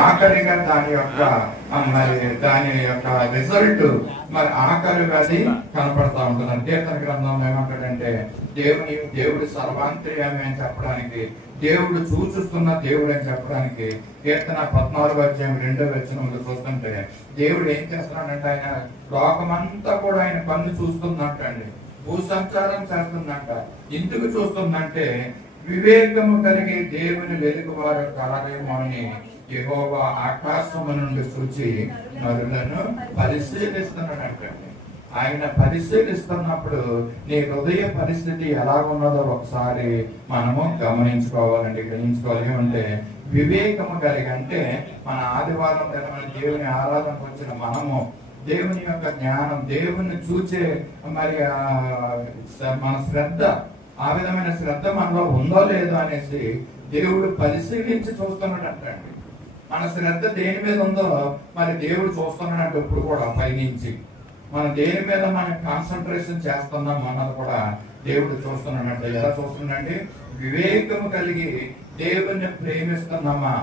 ఆఖరిగా దాని యొక్క రిజల్ట్ మరి ఆఖరిగా అది కనపడతా ఉంటుంది. కీర్తన గ్రంథంలో ఏమంటాడంటే దేవుడు సర్వాంతర్యామి అని చెప్పడానికి, దేవుడు చూస్తున్న దేవుడు అని చెప్పడానికి కీర్తన 14:2 చూస్తుంటే దేవుడు ఏం చేస్తున్నాడంటే ఆయన లోకమంతా కూడా ఆయన కన్ను చూస్తున్నట్టండి, భూ సంచారం చేస్తుందంట. ఎందుకు చూస్తుందంటే వివేకము కలిగి దేవుని వెలుగువారు కారేమో అని యెహోవా ఆకాశము నుండి చూచి నరులను పరిశీలిస్తున్నాడంటండి. ఆయన పరిశీలిస్తున్నప్పుడు నీ హృదయ పరిస్థితి ఎలాగున్నదో ఒకసారి మనము గమనించుకోవాలండి, గ్రహించుకోవాలి. ఏమంటే వివేకము కలిగి, అంటే మన ఆదివారం మన దేవుని ఆరాధనకు వచ్చిన మనము దేవుని యొక్క జ్ఞానం, దేవుని చూచే మరి మన శ్రద్ధ, ఆ విధమైన శ్రద్ధ మనలో ఉందో లేదో అనేసి దేవుడు పరిశీలించి చూస్తున్నాడంటండి. మన శ్రద్ధ దేని మీద ఉందో మరి దేవుడు చూస్తున్నాడంటే ఇప్పుడు కూడా పైనుంచి మనం దేని మీద మనం కాన్సన్ట్రేషన్ చేస్తున్నాం అన్నది కూడా దేవుడు చూస్తున్నాడంటే. ఎలా చూస్తున్నాడంటే వివేకము కలిగి దేవుణ్ణి ప్రేమిస్తున్నామా,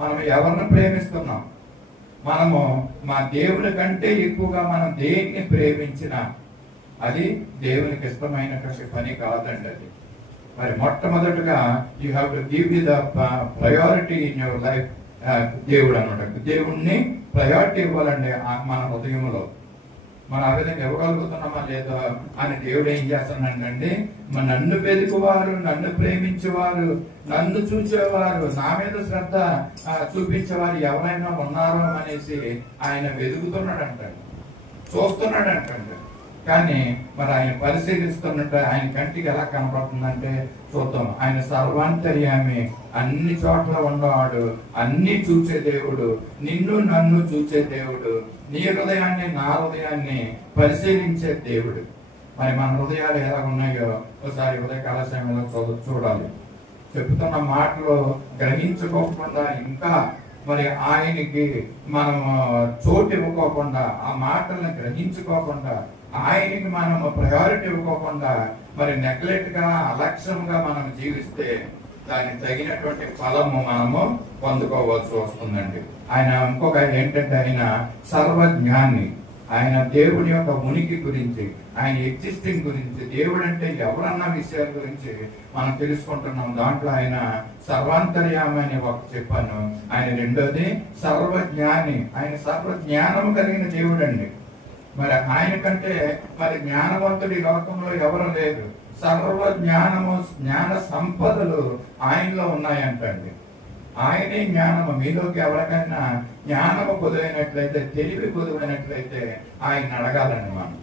మనం ఎవరిని ప్రేమిస్తున్నాం, మనము మా దేవుని కంటే ఎక్కువగా మనం దేన్ని ప్రేమించినా అది దేవునికి ఇష్టమైనటువంటి పని కాదండి. అది మరి మొట్టమొదటిగా you have to give the the priority in your life. దేవుడు అన్నమాట, దేవుణ్ణి ప్రయారిటీ ఇవ్వాలండి మన హృదయంలో. మనం ఆ విధంగా ఇవ్వగలుగుతున్నామా లేదా అని దేవుడు ఏం చేస్తున్నాడండి, నన్ను వెతుకువారు, నన్ను ప్రేమించేవారు, నన్ను చూసేవారు, నా మీద శ్రద్ధ చూపించేవారు ఎవరైనా ఉన్నారో అనేసి ఆయన వెతుకుతున్నాడంటండి, చూస్తున్నాడంటండి. కానీ మరి ఆయన పరిశీలిస్తున్నట్టు ఆయన కంటికి ఎలా కనపడుతుందంటే చూద్దాం. ఆయన సర్వాంతర్యామి, అన్ని చోట్ల ఉన్నవాడు, అన్ని చూసే దేవుడు, నిన్ను నన్ను చూసే దేవుడు, నీ హృదయాన్ని నా హృదయాన్ని పరిశీలించే దేవుడు. మరి మన హృదయాలు ఎలా ఉన్నాయో ఒకసారి ఉదయకాల సమయంలో చూడాలి. చెప్తున్న మాటలు గ్రహించుకోకుండా ఇంకా మరి ఆయనకి మనం చోటు ఇవ్వకోకుండా, ఆ మాటలను గ్రహించుకోకుండా, ఆయనకి మనము ప్రయారిటీ ఇవ్వకోకుండా మరి నెగ్లెక్ట్ గా, అలక్ష్యంగా మనం జీవిస్తే దానికి తగినటువంటి ఫలము మనము పొందుకోవాల్సి వస్తుందండి. ఆయన ఇంకొక ఏంటంటే ఆయన సర్వజ్ఞాని. ఆయన దేవుడి యొక్క ఉనికి గురించి, ఆయన ఎగ్జిస్టింగ్ గురించి, దేవుడు అంటే ఎవరన్న విషయాల గురించి మనం తెలుసుకుంటున్నాం. దాంట్లో ఆయన సర్వాంతర్యామి అని ఒక చెప్పాను. ఆయన రెండోది సర్వజ్ఞాని. ఆయన సర్వజ్ఞానము కలిగిన దేవుడు అండి. మరి ఆయన కంటే మరి జ్ఞానవంతుడి లోకంలో ఎవరు లేరు. సర్వ జ్ఞానము, జ్ఞాన సంపదలు ఆయనలో ఉన్నాయంటండి. ఆయనే జ్ఞానము. మీలోకి ఎవరికైనా జ్ఞానము కొదువైనట్లయితే, తెలివి కొదువైనట్లయితే ఆయన అడగాలండి. మనం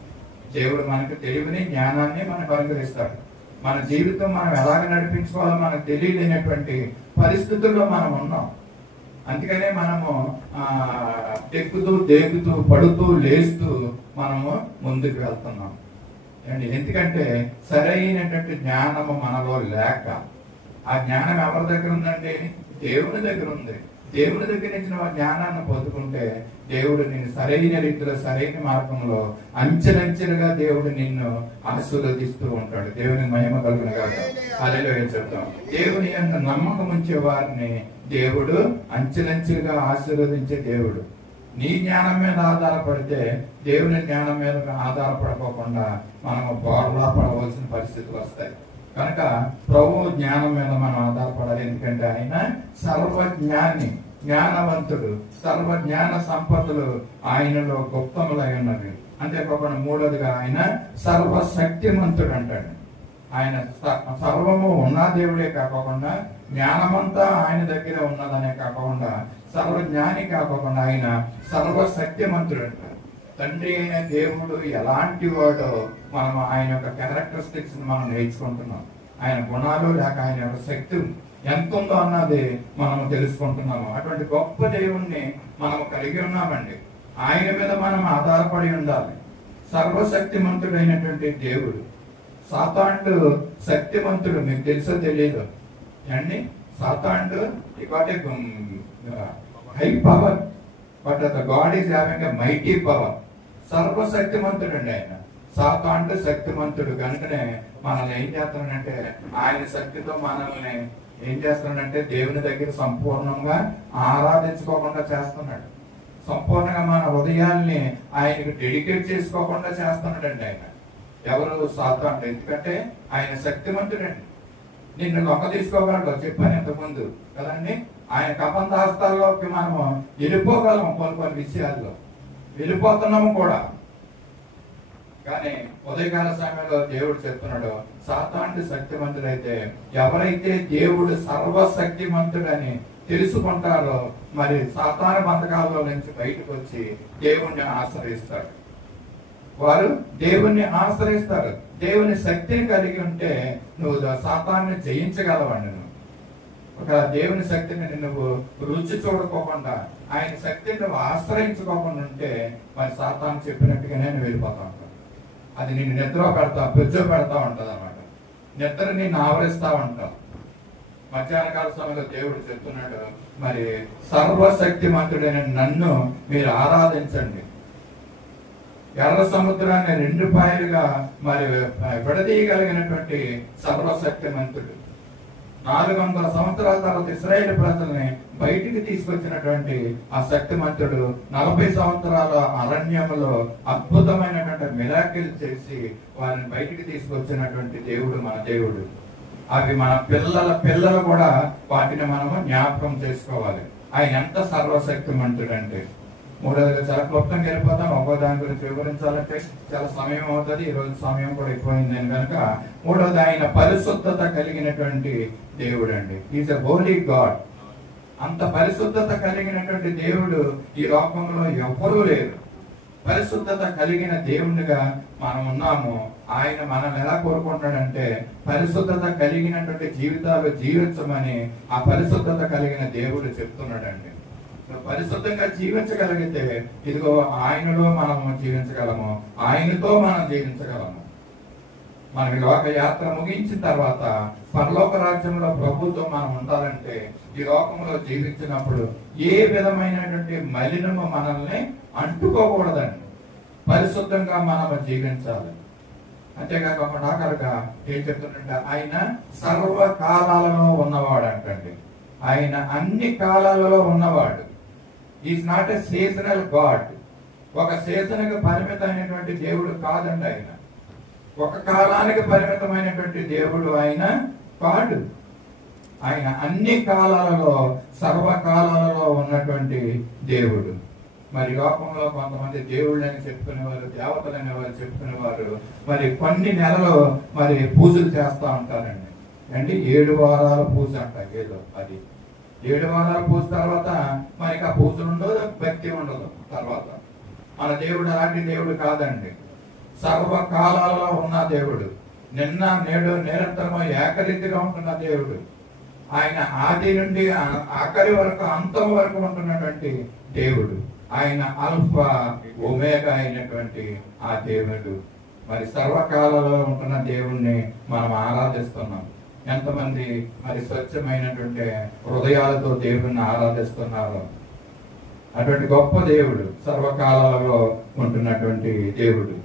దేవుడు మనకు తెలివిని, జ్ఞానాన్ని మనకు అనుగ్రహిస్తాడు. మన జీవితం మనం ఎలాగ నడిపించుకోవాలో మనకు తెలియలేనటువంటి పరిస్థితుల్లో మనం ఉన్నాం. అందుకనే మనము ఎక్కుతూ, దేగుతూ, పడుతూ, లేస్తూ మనము ముందుకు వెళ్తున్నాం అండి. ఎందుకంటే సరైనటువంటి జ్ఞానము మనలో లేక. ఆ జ్ఞానం ఎవరి దగ్గర ఉందండి? దేవుని దగ్గర ఉంది. దేవుని దగ్గర నుంచి జ్ఞానాన్ని పొందుకుంటే దేవుడు నిన్ను సరైన రీతిలో, సరైన మార్గంలో అంచెలంచెలుగా దేవుడు నిన్ను ఆశీర్వదిస్తూ ఉంటాడు. దేవుని మహిమ కలుగును గాక. హల్లెలూయా చెప్తాం. దేవుని యందు నమ్మకం ఉంచే వారిని దేవుడు అంచెలంచెలుగా ఆశీర్వదించే దేవుడు. నీ జ్ఞానం మీద ఆధారపడితే దేవుని జ్ఞానం మీద ఆధారపడకోకుండా మనము బోర్లా పడవలసిన పరిస్థితులు వస్తాయి. కనుక ప్రభు జ్ఞానం మీద మనం ఆధారపడాలి. ఎందుకంటే ఆయన సర్వజ్ఞాని, జ్ఞానవంతుడు, సర్వజ్ఞాన సంపదలు ఆయనలో గుప్తములై ఉన్నవి. అంతేకాకుండా మూడోదిగా ఆయన సర్వశక్తిమంతుడు అంటాడు. ఆయన సర్వము ఉన్న దేవుడే కాకుండా, జ్ఞానమంతా ఆయన దగ్గర ఉన్నదనే కాకుండా, సర్వజ్ఞాని కాకుండా ఆయన సర్వశక్తిమంతుడు అంటాడు. తండ్రి అయిన దేవుడు ఎలాంటి వాడో మనం ఆయన యొక్క క్యారెక్టరిస్టిక్స్ మనం నేర్చుకుంటున్నాం. ఆయన గుణాలు లేక ఆయన యొక్క శక్తి ఎంత ఉందో అన్నది మనం తెలుసుకుంటున్నాము. అటువంటి గొప్ప దేవుణ్ణి మనం కలిగి ఉన్నామండి. ఆయన మీద మనం ఆధారపడి ఉండాలి. సర్వశక్తిమంతుడైనటువంటి దేవుడు. సాతానుడు శక్తిమంతుడు, మీకు తెలుసో తెలియదు అండి. సాతానుడు high power, but the God is having a mighty power. సర్వశక్తిమంతుడు అండి ఆయన. సాతానుడు శక్తిమంతుడు కనుకనే మనల్ని ఏం చేస్తానంటే ఆయన శక్తితో మనల్ని ఏం చేస్తున్నాడంటే దేవుని దగ్గర సంపూర్ణంగా ఆరాధించుకోకుండా చేస్తున్నాడు. సంపూర్ణంగా మన హృదయాల్ని ఆయనకు డెడికేట్ చేసుకోకుండా చేస్తున్నాడండి ఆయన. ఎవరు? సాతాను. ఎందుకంటే ఆయన శక్తిమంతుడండి. నిన్ను లొంగ తీసుకోగలడు, చెప్పాను ఇంతకుముందు కదండి. ఆయన కబంధ హస్తాల్లోకి మనము వెళ్ళిపోగలము, కొన్ని విషయాల్లో వెళ్ళిపోతున్నాము కూడా. కానీ ఉదయకాల సమయంలో దేవుడు చెప్తున్నాడు, సాతానుడు శక్తిమంతుడైతే ఎవరైతే దేవుడు సర్వశక్తిమంతుడని తెలుసుకుంటారో మరి సాతాను బంధకాల్లో నుంచి బయటకు వచ్చి దేవుణ్ణి ఆశ్రయిస్తాడు. వారు దేవుణ్ణి ఆశ్రయిస్తారు. దేవుని శక్తిని కలిగి ఉంటే నువ్వు సాతాన్ని జయించగలవండి. నువ్వు ఒక దేవుని శక్తిని నువ్వు రుచి చూడకోకుండా ఆయన శక్తిని నువ్వు ఆశ్రయించుకోకుండా ఉంటే మరి సాతాను చెప్పినట్టుగానే నువ్వు వెళ్ళిపోతా ఉంటావు. అది నిన్ను నిద్ర పెడతా, బుజ్జో పెడతా ఉంటది అన్నమాట. నిద్ర నిన్ను ఆవరిస్తా ఉంటావు. మధ్యాహ్న కాల సమయంలో దేవుడు చెప్తున్నాడు, మరి సర్వశక్తిమంతుడైన నన్ను మీరు ఆరాధించండి. ఎర్ర సముద్రాన్ని 2 పాయలుగా మరి విడదీయగలిగినటువంటి సర్వశక్తిమంతుడు. 400 సంవత్సరాల తర్వాత ఇశ్రాయేలు ప్రజల్ని బయటికి తీసుకొచ్చినటువంటి ఆ శక్తిమంతుడు 40 సంవత్సరాల అరణ్యంలో అద్భుతమైనటువంటి మిరాకిల్ చేసి వారిని బయటికి తీసుకొచ్చినటువంటి దేవుడు మన దేవుడు. అవి మన పిల్లలు కూడా వాటిని మనము జ్ఞాపకం చేసుకోవాలి. ఆయన ఎంత సర్వశక్తిమంతుడు అంటే. మూడోదిగా చాలా క్లుప్తంగా వెళ్ళిపోతాం. ఒక్కో దాని గురించి వివరించాలంటే చాలా సమయం అవుతుంది. ఈ రోజు సమయం కూడా ఎక్కువైంది కనుక మూడోది ఆయన పరిశుద్ధత కలిగినటువంటి దేవుడు అండి. Is a Holi God. అంత పరిశుద్ధత కలిగినటువంటి దేవుడు ఈ లోకంలో ఎవ్వరూ లేరు. పరిశుద్ధత కలిగిన దేవునిగా మనం ఉన్నాము. ఆయన మనల్ని ఎలా కోరుకుంటాడంటే పరిశుద్ధత కలిగినటువంటి జీవితాలు జీవించమని ఆ పరిశుద్ధత కలిగిన దేవుడు చెప్తున్నాడండి. పరిశుద్ధంగా జీవించగలిగితే ఇదిగో ఆయనలో మనము జీవించగలము, ఆయనతో మనం జీవించగలము. మనం ఈ లోక యాత్ర ముగించిన తర్వాత పరలోక రాజ్యంలో ప్రభుతో మనం ఉండాలంటే ఈ లోకంలో జీవించినప్పుడు ఏ విధమైనటువంటి మలినము మనల్ని అంటుకోకూడదండి. పరిశుద్ధంగా మనం జీవించాలి. అంతేకాక ఆఖరుగా ఏం చెప్తుంటే ఆయన సర్వకాలాలలో ఉన్నవాడు అంటండి. ఆయన అన్ని కాలాలలో ఉన్నవాడు. Is not a seasonal God. ఒక సీజన్కి పరిమితమైనటువంటి దేవుడు కాదండి ఆయన. ఒక కాలానికి పరిమితమైనటువంటి దేవుడు ఆయన కాదు. ఆయన అన్ని కాలాలలో సర్వకాలాలలో ఉన్నటువంటి దేవుడు. మరి లోకంలో కొంతమంది దేవుళ్ళని చెప్పుకునేవారు, దేవతలు అనేవారు చెప్పుకునేవారు మరి కొన్ని నెలలు మరి పూజలు చేస్తూ ఉంటారండి. అంటే 7 వారాల పూజ అంట. ఏదో అది 7 వారాల పూజ తర్వాత మరి ఆ పూజలు ఉండదు, భక్తి ఉండదు. తర్వాత మన దేవుడు అలాంటి దేవుడు కాదండి. సర్వకాలాలలో ఉన్న దేవుడు, నిన్న నేడు నిరంతరము ఏకరీతిగా ఉంటున్న దేవుడు. ఆయన ఆది నుండి ఆఖరి వరకు అంతం వరకు ఉంటున్నటువంటి దేవుడు. ఆయన అల్ఫా ఒమేగా అయినటువంటి ఆ దేవుడు. మరి సర్వకాలంలో ఉంటున్న దేవుణ్ణి మనం ఆరాధిస్తున్నాం. ఎంతమంది మరి స్వచ్ఛమైనటువంటి హృదయాలతో దేవుణ్ణి ఆరాధిస్తున్నారు. అటువంటి గొప్ప దేవుడు, సర్వకాలాలలో ఉంటున్నటువంటి దేవుడు.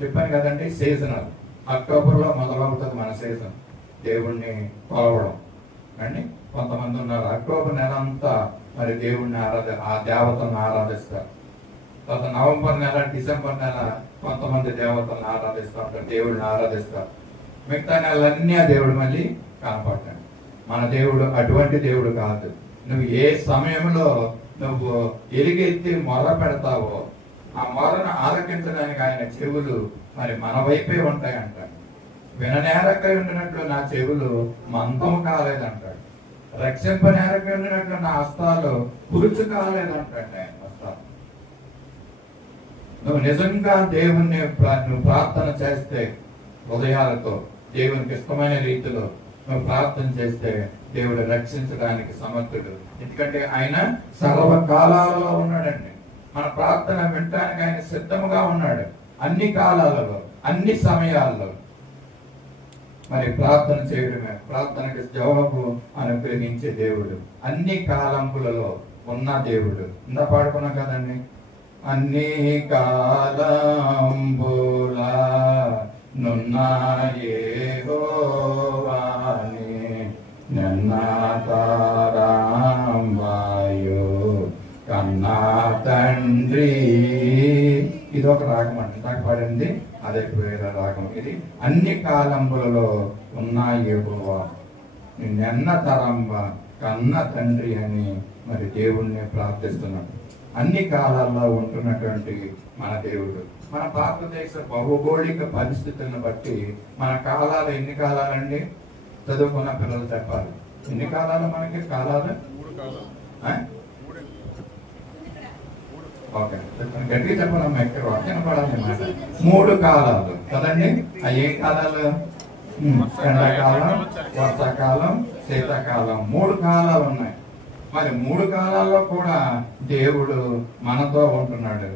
చెప్పాను కదండి, సీజనల్. అక్టోబర్లో మొదలవుతుంది మన సీజన్ దేవుణ్ణి కొలవడం అండి. కొంతమంది ఉన్నారు అక్టోబర్ నెల అంతా మరి దేవుణ్ణి ఆ దేవతలను ఆరాధిస్తారు. తర్వాత నవంబర్ నెల, డిసెంబర్ నెల కొంతమంది దేవతలను ఆరాధిస్తూ ఉంటారు, దేవుడిని ఆరాధిస్తారు. మిగతా నెలలన్నీ ఆ దేవుడు మళ్ళీ కనపడతాడు. మన దేవుడు అటువంటి దేవుడు కాదు. నువ్వు ఏ సమయంలో నువ్వు ఎలుగెత్తి మొర పెడతావో ఆ మొరను ఆలకించడానికి ఆయన చెవులు మరి మన వైపే ఉంటాయంట. విననేరకై ఉండినట్లు నా చెవులు మందం కాలేదంటాడు. రక్షింపనేరకై ఉండినట్లు నా హస్తాలు కురుచు కాలేదంటాడు ఆయన హస్తాలు. నువ్వు నిజంగా దేవుణ్ణి నువ్వు ప్రార్థన చేస్తే హృదయాలతో దేవునికి ఇష్టమైన రీతిలో నువ్వు ప్రార్థన చేస్తే దేవుడు రక్షించడానికి సమర్థుడు. ఎందుకంటే ఆయన సర్వకాలాలలో ఉన్నాడండి. మన ప్రార్థన వినటానికి ఆయన సిద్ధముగా ఉన్నాడు. అన్ని కాలాలలో, అన్ని సమయాల్లో మరి ప్రార్థన చేయడమే ప్రార్థనకి జవాబు అనుగ్రహించే దేవుడు. అన్ని కాలంపులలో ఉన్న దేవుడు. ఇందా పాడుకున్నాం కదండి, అన్ని కాలంబులా నున్న యెహోవానే నన్న తరంబాయు కన్నా తండ్రి. ఇది ఒక రాగం అండి, నాకు పడింది అదే వేరే రాగం. ఇది అన్ని కాలంలో ఉన్నాయి యెహోవా నిన్నెన్న తరంబ కన్న తండ్రి అని మరి దేవుణ్ణి ప్రార్థిస్తున్నాడు. అన్ని కాలాల్లో ఉంటున్నటువంటి మన దేవుడు. మన భారతదేశ భౌగోళిక పరిస్థితులను బట్టి మన కాలాలు ఎన్ని కాలాలండి? చదువుకున్న పిల్లలు చెప్పాలి. ఎన్ని కాలాలు మనకి? కాలాలు ఓకే, గట్టిగా చెప్పాలమ్మా, ఎక్కడ వినపడాలి మాట. 3 కాలాలు కదండి. అవి ఏ కాలాలు? ఎండాకాలం, వర్షాకాలం, శీతాకాలం. 3 కాలాలు ఉన్నాయి. మరి 3 కాలాల్లో కూడా దేవుడు మనతో ఉంటున్నాడు.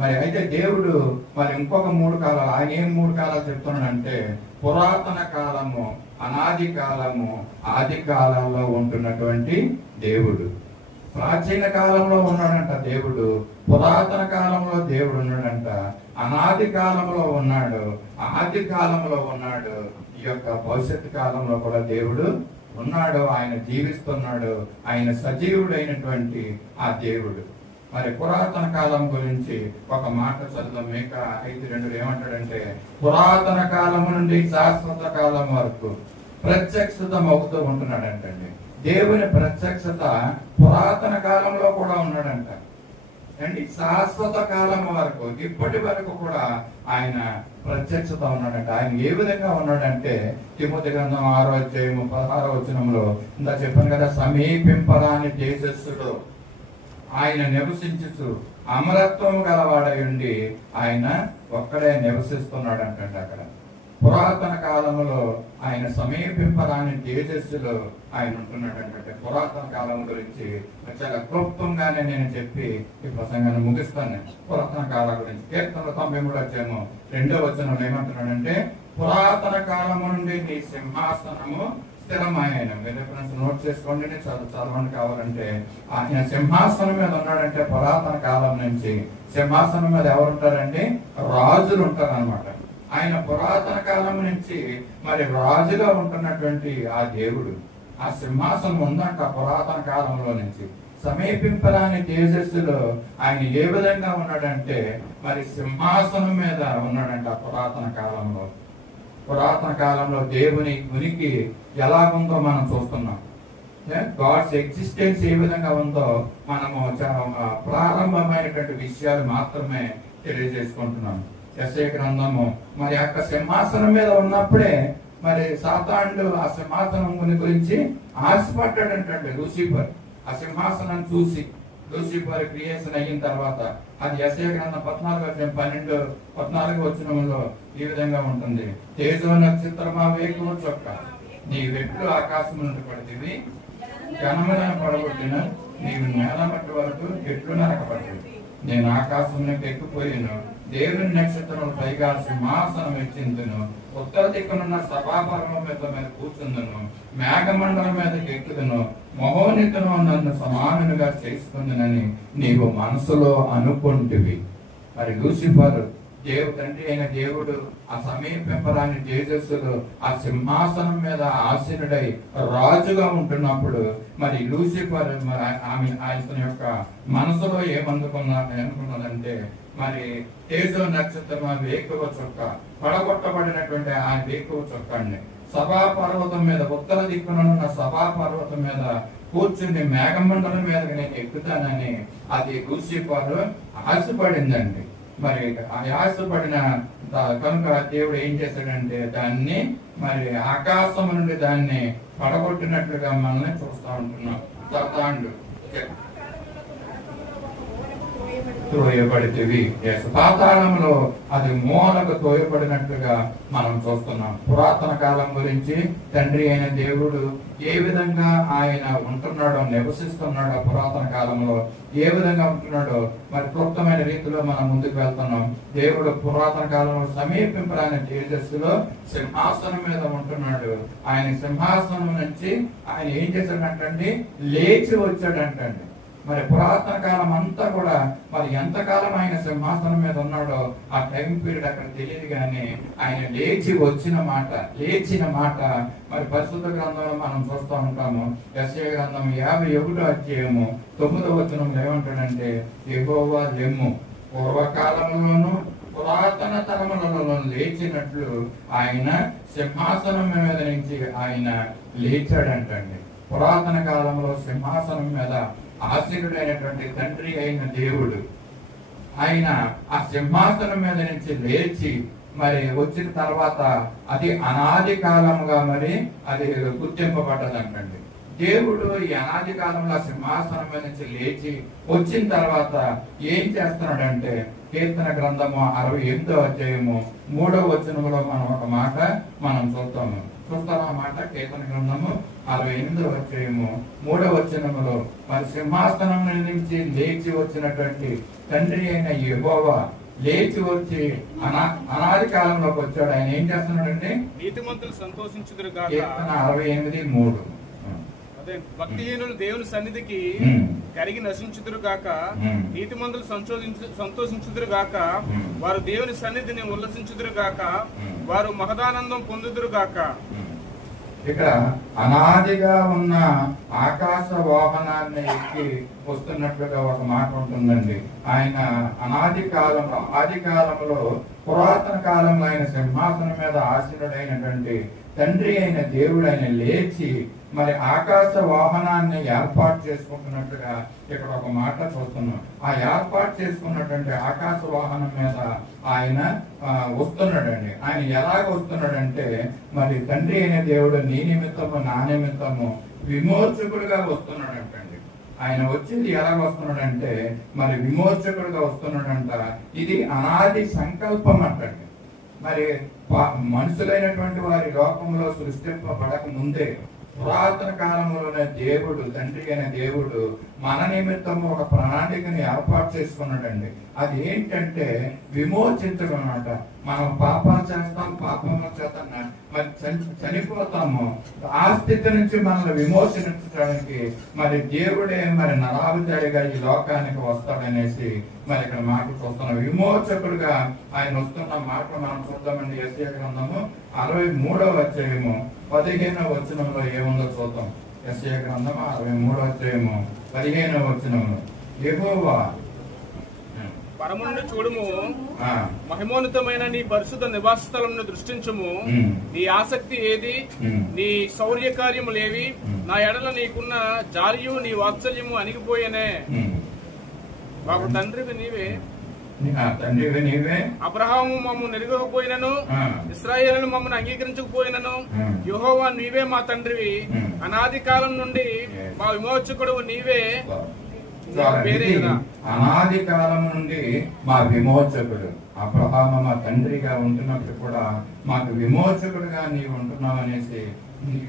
మరి అయితే దేవుడు మరి ఇంకొక 3 కాలాలు, ఆయన ఏం 3 కాలాలు చెప్తున్నాడంటే పురాతన కాలము, అనాది కాలము, ఆది కాలంలో ఉంటున్నటువంటి దేవుడు. ప్రాచీన కాలంలో ఉన్నాడంట దేవుడు, పురాతన కాలంలో దేవుడు ఉన్నాడంట, అనాది కాలంలో ఉన్నాడు, ఆది కాలంలో ఉన్నాడు, ఈ యొక్క భవిష్యత్తు కాలంలో కూడా దేవుడు ఉన్నాడు. ఆయన జీవిస్తున్నాడు. ఆయన సజీవుడైనటువంటి ఆ దేవుడు. మరి పురాతన కాలం గురించి ఒక మాట చదువు. మేక 5:2 ఏమంటాడంటే పురాతన కాలం నుండి శాశ్వత కాలం వరకు ప్రత్యక్షత అవుతూ ఉంటున్నాడంటండి. దేవుని ప్రత్యక్షత పురాతన కాలంలో కూడా ఉన్నాడంట అండి. శాశ్వత కాలం వరకు, ఇప్పటి వరకు కూడా ఆయన ప్రత్యక్షత ఉన్నాడంట. ఆయన ఏ విధంగా ఉన్నాడంటే తిమోతి గ్రంథం 6:16 ఇందా చెప్పాను కదా, సమీపింపరాని తేజస్సులో ఆయన నివసించు అమరత్వం గలవాడై ఉండి ఆయన ఒక్కడే నివసిస్తున్నాడంట. అక్కడ పురాతన కాలంలో ఆయన సమీపింపరాని తేజస్సులో ఆయన ఉంటున్నాడంటే పురాతన కాలం గురించి చాలా క్లుప్తంగానే నేను చెప్పి ఈ ప్రసంగాన్ని ముగిస్తాను. పురాతన కాలం గురించి కీర్తనలో 93:2 ఏమంటున్నాడంటే పురాతన కాలము నుండి నీ సింహాసనము స్థిరమైన. మీరు ఎప్పుడైనా నోట్ చేసుకోండి, చదవండి కావాలంటే. ఆయన సింహాసనం మీద ఉన్నాడంటే పురాతన కాలం నుంచి. సింహాసనం మీద ఎవరు ఉంటారండి? రాజులు ఉంటారు అనమాట. ఆయన పురాతన కాలం నుంచి మరి రాజుగా ఉంటున్నటువంటి ఆ దేవుడు. ఆ సింహాసనం ఉందంట పురాతన కాలంలో నుంచి. సమీపింపరాని తేజస్సులో ఆయన ఏ విధంగా ఉన్నాడంటే మరి సింహాసనం మీద ఉన్నాడంట పురాతన కాలంలో. పురాతన కాలంలో దేవుని ఉనికి ఎలా ఉందో మనం చూస్తున్నాం. గాడ్స్ ఎగ్జిస్టెన్స్ ఏ విధంగా ఉందో మనము ప్రారంభమైనటువంటి విషయాలు మాత్రమే తెలియజేసుకుంటున్నాం. యెషయా గ్రంథము మరి అక్క సింహాసనం మీద ఉన్నప్పుడే మరి సాతానుడు ఆ సింహాసనం గురించి ఆశపడ్డాడంటే లూసిఫర్. ఆ సింహాసనం చూసి లూసిఫర్ క్రియేషన్ అయిన తర్వాత అది యెషయా గ్రంథం 14:12-14 ఈ విధంగా ఉంటుంది. తేజో నక్షత్రమా వేకువ చొక్క నీ వెట్లు ఆకాశం నుండి పడితివి, జనములను పడగొట్టిన నీవు నేల మట్టి వరకు ఎట్లు నరకపడి నేను ఆకాశంలోకి ఎక్కిపోయాను. దేవుని నక్షత్రం పైగా సింహాసనం ఎక్కిందును, ఉత్తర దిక్కునున్న సభాపర్వం మీద కూర్చుందును, మేఘమండలం మీదకి ఎక్కుదును, మహోన్నతును నన్ను సమానునిగా చేసుకుందునని నీవు మనసులో అనుకుంటివి. మరి లూసిఫర్ తండ్రి అయిన దేవుడు ఆ సమీపింపరాని తేజస్సులు ఆ సింహాసనం మీద ఆసీనుడై రాజుగా ఉంటున్నప్పుడు మరి లూసిఫర్ ఆమె ఆయన యొక్క మనసులో ఏమనుకున్నదంటే మరి తేజో నక్షత్రం వేకువ చొక్క, పడగొట్టబడినటువంటి ఆ వేకువ చొక్కాన్ని సభా పర్వతం మీద, ఉత్తర దిక్కునున్న సభా పర్వతం మీద కూర్చుని మేఘమండలం మీద నేను ఎక్కుతానని అది లూసిఫర్ ఆశపడిందండి. మరి ఆశపడిన కనుక దేవుడు ఏం చేశాడంటే దాన్ని మరి ఆకాశం నుండి దాన్ని పడగొట్టినట్లుగా మనల్ని చూస్తూ ఉంటున్నాం. సతాండు తోయబడితివి, పాతాళంలో అది మూలకు తోయబడినట్లుగా మనం చూస్తున్నాం. పురాతన కాలం గురించి తండ్రి అయిన దేవుడు ఏ విధంగా ఆయన ఉంటున్నాడో, నివసిస్తున్నాడో, పురాతన కాలంలో ఏ విధంగా ఉంటున్నాడో మరి క్లుప్తమైన రీతిలో మనం ముందుకు వెళ్తున్నాం. దేవుడు పురాతన కాలంలో సమీపింపరాని తేజస్సులో సింహాసనం మీద ఉంటున్నాడు. ఆయన సింహాసనం నుంచి ఆయన ఏం చేశాడంటండి, లేచి వచ్చాడంటండి. మరి పురాతన కాలం అంతా కూడా మరి ఎంతకాలం ఆయన సింహాసనం మీద ఉన్నాడో ఆ టైం పీరియడ్ అక్కడ తెలియదు, కానీ ఆయన లేచిన మాట మరి పరిశుద్ధ గ్రంథంలో మనం చూస్తూ ఉంటాము. యెషయా గ్రంథం 51వ అధ్యాయము 9వ వచనంలో ఏమంటాడంటే, యెహోవా లెమ్ము, పూర్వకాలంలోను పురాతన తరములలో లేచినట్లు ఆయన సింహాసనం మీద నుంచి ఆయన లేచాడంటండి. పురాతన కాలంలో సింహాసనం మీద ఆసీనుడైనటువంటి తండ్రి అయిన దేవుడు ఆయన ఆ సింహాసనం మీద నుంచి లేచి మరి వచ్చిన తర్వాత అది అనాది కాలముగా మరి అది గుర్తింపబడ్డదంటండి. దేవుడు ఈ అనాది కాలంలో సింహాసనం మీద నుంచి లేచి వచ్చిన తర్వాత ఏం చేస్తున్నాడంటే, కీర్తన గ్రంథము 68వ అధ్యాయము 3వ వచనములో మనం ఒక మాట మనం చూస్తాము. మాట కీర్తన గ్రంథము 68వ అధ్యాయము 3వ వచనములో మరి సింహాసనం నుంచి లేచి వచ్చినటువంటి తండ్రి అయిన యెహోవా లేచి వచ్చి అనాది కాలంలోకి వచ్చాడు. ఆయన ఏం చేస్తున్నాడంటే, నీతిమంతులు సంతోషించుదురు గాక. కీర్తన 68:3. భక్తిహీనులు దేవుని సన్నిధికి కరిగి నశించుదురు గాక. నీతిమంతులు సంతోషించుదురు గాక. వారు దేవుని సన్నిధిని ఉల్లసించుదురు గాక. వారు మహదానందం పొందుదురు గాక. ఇక్కడ అనాదిగా ఉన్న ఆకాశ వాహనాన్ని ఎక్కి వస్తున్నట్లుగా ఒక మాట ఉంటుందండి. ఆయన ఆది కాలంలో పురాతన కాలంలో ఆయన సింహాసనం మీద ఆసీనుడైనటువంటి తండ్రి అయిన దేవుడు ఆయన లేచి మరి ఆకాశ వాహనాన్ని ఏర్పాటు చేసుకుంటున్నట్టుగా ఇక్కడ ఒక మాట చూస్తున్నాం. ఆ ఏర్పాటు చేసుకున్నటువంటి ఆకాశ వాహనం మీద ఆయన వస్తున్నాడండి. ఆయన ఎలాగ వస్తున్నాడంటే, మరి తండ్రి అయిన దేవుడు నీ నిమిత్తము నా నిమిత్తము విమోచకుడుగా వస్తున్నాడంటండి. ఆయన వచ్చింది ఎలాగ వస్తున్నాడంటే మరి విమోచకుడుగా వస్తున్నాడంట. ఇది అనాది సంకల్పం అంటండి. మరి మనుషులైనటువంటి వారి లోకంలో సృష్టింపబడక ముందే పురాతన కాలంలోనే దేవుడు, తండ్రి అయిన దేవుడు మన నిమిత్తము ఒక ప్రణాళికని ఏర్పాటు చేసుకున్నాడండి. అది ఏంటంటే విమోచించడం అన్నమాట. మనం పాపాలు చేస్తాం, పాపముల చేత మరి చనిపోతాము. ఆ స్థితి నుంచి మనల్ని విమోచించడానికి మరి దేవుడే మరి నరావతారిగా ఈ లోకానికి వస్తాడనేసి మరి ఇక్కడ మాట చూస్తున్నాం. విమోచకుడుగా ఆయన వస్తున్న మాట మనం చూద్దామండి. యెషయా గ్రంథము 63వ అధ్యాయము 15వ వచనంలో ఏముందో చూద్దాం. యెషయా గ్రంథము 63వ అధ్యాయము 15వ వచనంలో, యెహోవా పరము నుండి చూడుము, మహిమోన్నతమైన నీ పరిశుద్ధ నివాస స్థలమును దృష్టించుము. నీ ఆసక్తి ఏది? నీ శౌర్య కార్యములేవి? నా ఎడల నీకున్న జాలియు నీ వాత్సల్యము అణిగిపోయేనే. బాబు తండ్రివి నీవే. అబ్రహాము మమ్మల్ని నెరగకపోయినను, ఇశ్రాయేలును మమ్మల్ని అంగీకరించకపోయినను, యెహోవా నీవే మా తండ్రివి. అనాది కాలం నుండి మా విమోచకుడు నీవే. అనాది కాలం నుండి మా విమోచకుడు అబ్రహాము మా తండ్రిగా ఉంటున్నప్పుడు కూడా మాకు విమోచకుడుగా నీవు ఉంటున్నావు అనేసి,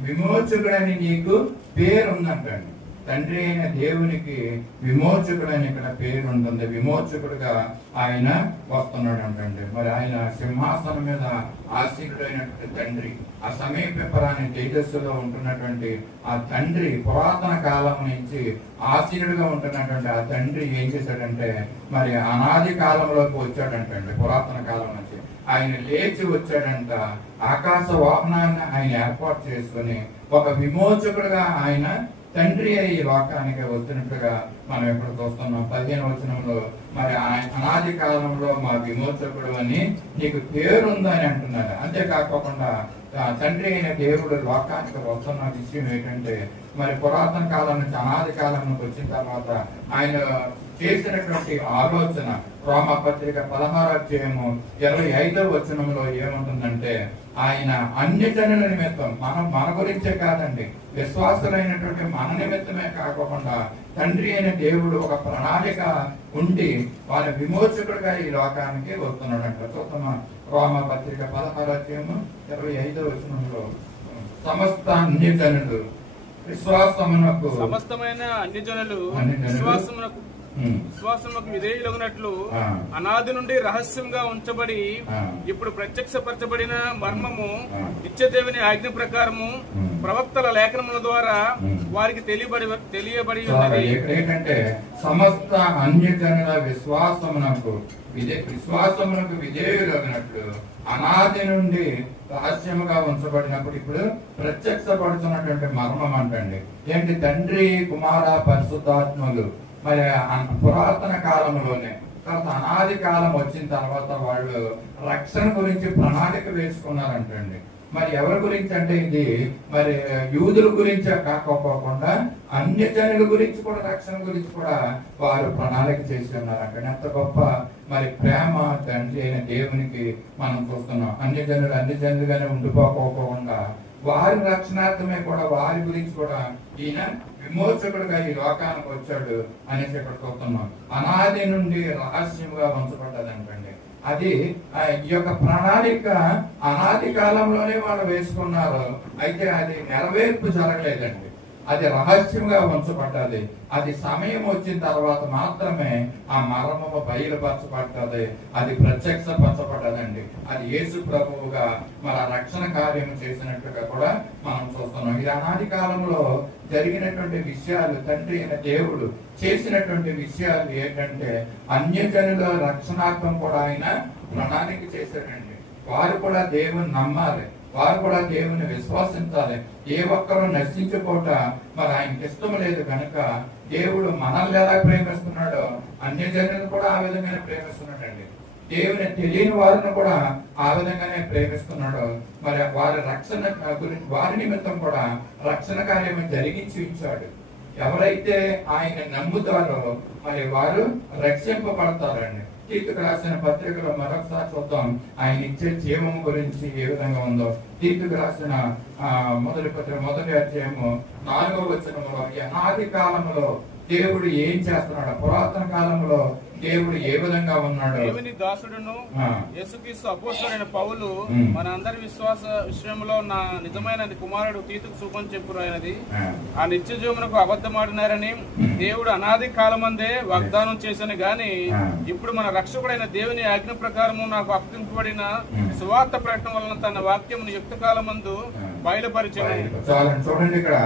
విమోచకుడని నీకు పేరు ఉందంటండి. తండ్రి అయిన దేవునికి విమోచకుడు అని ఇక్కడ పేరు ఉంటుంది. విమోచకుడుగా ఆయన వస్తున్నాడు అంటండి. మరి ఆయన సింహాసనం మీద ఆసీనుడైనటువంటి తండ్రి, ఆ సమీపరాని తేజస్సులో ఉంటున్నటువంటి ఆ తండ్రి, పురాతన కాలం నుంచి ఆసీనుడిగా ఉంటున్నటువంటి ఆ తండ్రి ఏం చేశాడంటే మరి అనాది కాలంలోకి వచ్చాడంటండి. పురాతన కాలం నుంచి ఆయన లేచి వచ్చాడంట. ఆకాశ వాహనాన్ని ఆయన ఏర్పాటు చేసుకుని ఒక విమోచకుడుగా ఆయన తండ్రి అయి లోకానికి వచ్చినట్టుగా మనం ఎప్పుడు చూస్తున్నాం. 15వ వచనంలో మరి అనాది కాలంలో మా విమోచకుడు అని నీకు పేరుందని అంటున్నాడు. అంతేకాకుండా తండ్రి అయిన దేవుడు లోకానికి వస్తున్న విషయం ఏంటంటే మరి పురాతన కాలం నుంచి అనాది కాలం నుంచి వచ్చిన తర్వాత ఆయన చేసినటువంటి ఆలోచన రోమపత్రిక 16వ అధ్యాయము 25వ వచనంలో ఏముంటుందంటే, ఆయన అన్ని జనుల నిమిత్తం మన గురించే కాదండి, విశ్వాసులైనటువంటి మన నిమిత్తమే కాకుండా తండ్రి అయిన దేవుడు ఒక ప్రణాళిక ఉండి వాళ్ళ విమోచకుడుగా ఈ లోకానికి వస్తున్నాడంట. చూద్దామా రోమపత్రిక 16వ అధ్యాయము 25వ వచనంలో, సమస్త అన్ని జనులు విశ్వాసమునకు, సమస్తమైన అన్ని జనులు విశ్వాసమునకు విశ్వాసముకు విధేయులగునట్లు అనాది నుండి రహస్యంగా ఉంచబడి ఇప్పుడు ప్రత్యక్షపరచబడిన మర్మము నిత్యదేవుని ఆజ్ఞ ప్రకారము ప్రవక్తల లేఖనముల ద్వారా వారికి తెలియబడి ఉన్నది. ఏంటంటే సమస్త అన్యజనుల విశ్వాసమునకు విధేయులగినట్లు అనాది నుండి రహస్యముగా ఉంచబడినప్పుడు ఇప్పుడు ప్రత్యక్షపడుతున్నటువంటి మర్మం అంటండి. ఏంటి? తండ్రి, కుమార, పరిశుద్ధాత్మలు మరి పురాతన కాలంలోనే, తర్వాత అనాది కాలం వచ్చిన తర్వాత వాళ్ళు రక్షణ గురించి ప్రణాళిక వేసుకున్నారంటండి. మరి ఎవరి గురించి అంటే ఇది మరి యూదుల గురించి కాకపోకుండా అన్య జనుల గురించి కూడా, రక్షణ గురించి కూడా వారు ప్రణాళిక చేసి ఉన్నారంటే ఎంత గొప్ప మరి ప్రేమ తండ్రి అయిన దేవునికి మనం చూస్తున్నాం. అన్య జనులుగానే ఉండిపోకోకుండా వారి రక్షణార్థమే కూడా వారి గురించి కూడా ఈయన విమోచకుడుగా ఈ లోకానికి వచ్చాడు అనేసి ఇక్కడ చూస్తున్నాం. అనాది నుండి రహస్యముగా ఉంచబడ్డదంటండి. అది ఈ యొక్క ప్రణాళిక అనాది కాలంలోనే వాళ్ళు వేసుకున్నారు. అయితే అది నెరవేర్పు జరగలేదండి. అది రహస్యంగా ఉంచబడ్డది. అది సమయం వచ్చిన తర్వాత మాత్రమే ఆ మర్మము బయలుపరచబడ్డది, అది ప్రత్యక్షపరచబడ్డదండి. అది యేసు ప్రభువుగా మన రక్షణ కార్యం చేసినట్టుగా కూడా మనం చూస్తున్నాం. ఇది అనాది కాలంలో జరిగినటువంటి విషయాలు, తండ్రి అయిన దేవుడు చేసినటువంటి విషయాలు ఏంటంటే అన్యజనుల రక్షణార్థం కూడా ఆయన ప్రణాళిక చేశాడండి. వారు కూడా దేవుని నమ్మాలి, వారు కూడా దేవుని విశ్వసించాలి. ఏ ఒక్కరూ నశించుకోట మరి ఆయనకి ఇష్టం లేదు కనుక దేవుడు మనల్ని ఎలా ప్రేమిస్తున్నాడో అన్యజనులను కూడా ఆ విధంగానే ప్రేమిస్తున్నాడండి. దేవుని తెలియని వారిని కూడా ఆ విధంగానే ప్రేమిస్తున్నాడు. మరి వారి రక్షణ గురించి, వారి నిమిత్తం కూడా రక్షణ కార్యం జరిగించి ఇచ్చాడు. ఎవరైతే ఆయన నమ్ముతారో మరి వారు రక్షింపబడతారండి. తీతుకు రాసిన పత్రికలో మరొకసారి చూద్దాం ఆయన ఇచ్చే జీవం గురించి ఏ విధంగా ఉందో. తీతుకు రాసిన మొదటి అధ్యాయము 4వ వచనంలో అనాది కాలంలో దేవుడు ఏం చేస్తున్నాడు, పురాతన కాలంలో దేవుడు ఏ విధంగా ఉన్నాడు. దేవుని దాసుడును యేసుక్రీస్తు అపోస్తలుడైన పౌలు మన అందరి విశ్వాస విషయంలో నా నిజమైన కుమారుడు తీతుకు చూపని చెప్పురైనది ఆ నిత్య జీవమునకు అబద్ధమాడినారని దేవుడు అనాది కాలమందే వాగ్దానం చేశాను గాని ఇప్పుడు మన రక్షకుడైన దేవుని ఆజ్ఞ ప్రకారము నాకు అప్పగింపబడిన సువార్త ప్రకటన వలన తన వాక్యమును యుక్త కాలమందు బయలుపరిచాడు. చూడండి, ఇక్కడ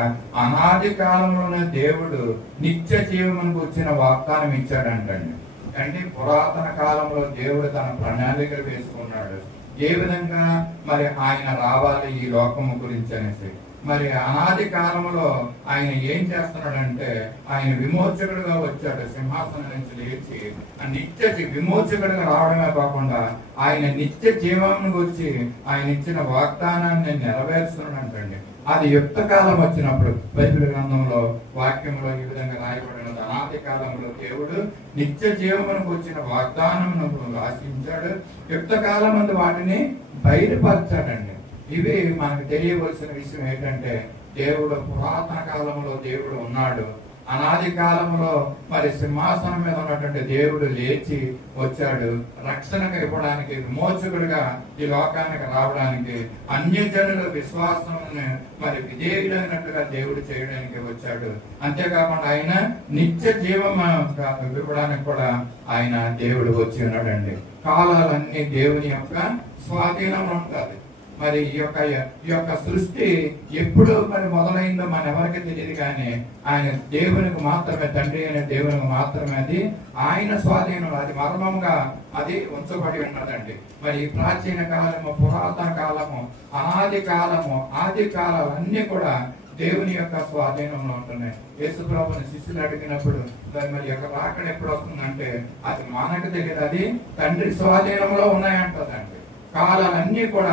అనాది కాలంలోనే దేవుడు నిత్య జీవమునకు వచ్చిన వాగ్దానం ఇచ్చాడంటండి. అంటే పురాతన కాలంలో దేవుడు తన ప్రణాళికలు వేసుకున్నాడు. ఏ విధంగా మరి ఆయన రావాలి ఈ లోకము గురించి అనేసి. మరి అనాది కాలంలో ఆయన ఏం చేస్తున్నాడంటే ఆయన విమోచకుడుగా వచ్చాడు. సింహాసనం నుంచి లేచి నిత్య విమోచకుడుగా రావడమే కాకుండా ఆయన నిత్య జీవానికి వచ్చి ఆయన ఇచ్చిన వాగ్దానాన్ని నెరవేరుస్తున్నాడంటండి. అది యుక్త కాలం వచ్చినప్పుడు బైబిల్ గ్రంథంలో వాక్యంలో ఈ విధంగా రాయబడినది. అనాది కాలంలో దేవుడు నిత్య జీవమునకు వచ్చిన వాగ్దానమును ఆశించాడు. యుక్త కాలం అందు వాటిని బయలుపరచాడండి. ఇవి మనకు తెలియవలసిన విషయం ఏంటంటే దేవుడు పురాతన కాలంలో దేవుడు ఉన్నాడు. అనాది కాలంలో మరి సింహాసనం మీద ఉన్నటువంటి దేవుడు లేచి వచ్చాడు. రక్షణకు ఇవ్వడానికి, విమోచకుడిగా ఈ లోకానికి రావడానికి, అన్యజనుల విశ్వాసం మరి విధేయులైనట్టుగా దేవుడు చేయడానికి వచ్చాడు. అంతేకాకుండా ఆయన నిత్య జీవం ఇవ్వడానికి కూడా ఆయన దేవుడు వచ్చి ఉన్నాడండి. కాలాలన్నీ దేవుని యొక్క స్వాధీనంలో ఉంటారు. మరి ఈ యొక్క సృష్టి ఎప్పుడు మరి మొదలైందో మన ఎవరికి తెలియదు కానీ ఆయన దేవునికి మాత్రమే, తండ్రి అనే దేవునికి మాత్రమే అది ఆయన స్వాధీనం, అది మర్మంగా అది ఉంచబడి ఉన్నదండి. మరి ప్రాచీన కాలము, పురాతన కాలము, అనాది కాలము, ఆది కాలాలు అన్ని కూడా దేవుని యొక్క స్వాధీనంలో ఉంటున్నాయి. యేసు ప్రభువుని శిష్యులు అడిగినప్పుడు మరి యొక్క రాకడ ఎప్పుడు వస్తుందంటే అది మనకు తెలియదు, అది తండ్రి స్వాధీనంలో ఉన్నాయంటదండి. కాలాలన్నీ కూడా